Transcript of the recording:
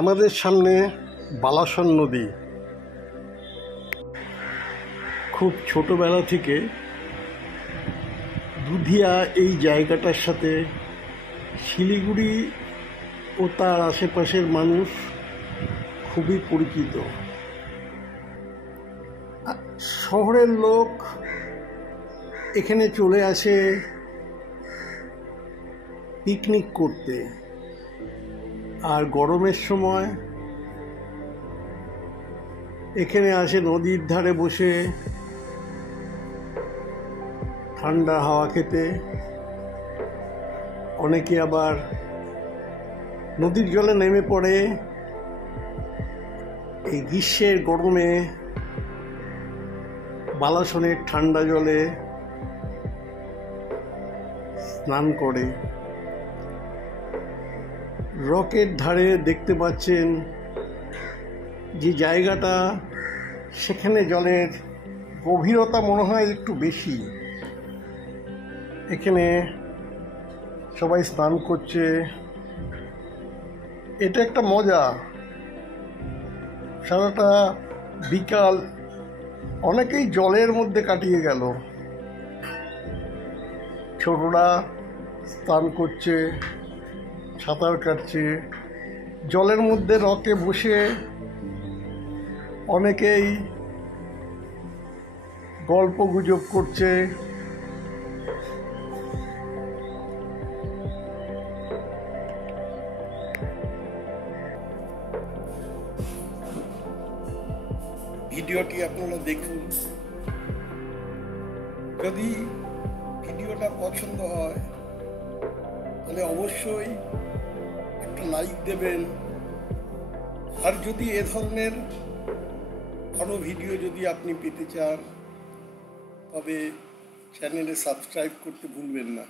আমাদের সামনে বালাসন নদী। খুব ছোটবেলা থেকে দুধিয়া এই জায়গাটার সাথে শিলিগুড়ি ও তার আশেপাশের মানুষ খুবই পরিচিত। শহরের লোক এখানে চলে আসে পিকনিক করতে, আর গরমের সময় এখানে আসে নদীর ধারে বসে ঠান্ডা হাওয়া খেতে। অনেকে আবার নদীর জলে নেমে পড়ে এই গ্রীষ্মের গরমে বালাসনের ঠান্ডা জলে স্নান করে। রকের ধারে দেখতে পাচ্ছেন যে জায়গাটা, সেখানে জলের গভীরতা মনে হয় একটু বেশি। এখানে সবাই স্নান করছে, এটা একটা মজা। সারাটা বিকাল অনেকেই জলের মধ্যে কাটিয়ে গেল। ছোটরা স্নান করছে, সাঁতার কাটছে, জলের মধ্যে রকে বসে অনেকেই গল্প গুজব করছে। ভিডিওটি আপনারা দেখুন। যদি ভিডিওটা পছন্দ হয় তাহলে অবশ্যই একটা লাইক দেবেন। আর যদি এ ধরনের আরও ভিডিও যদি আপনি পেতে চান তবে চ্যানেলে সাবস্ক্রাইব করতে ভুলবেন না।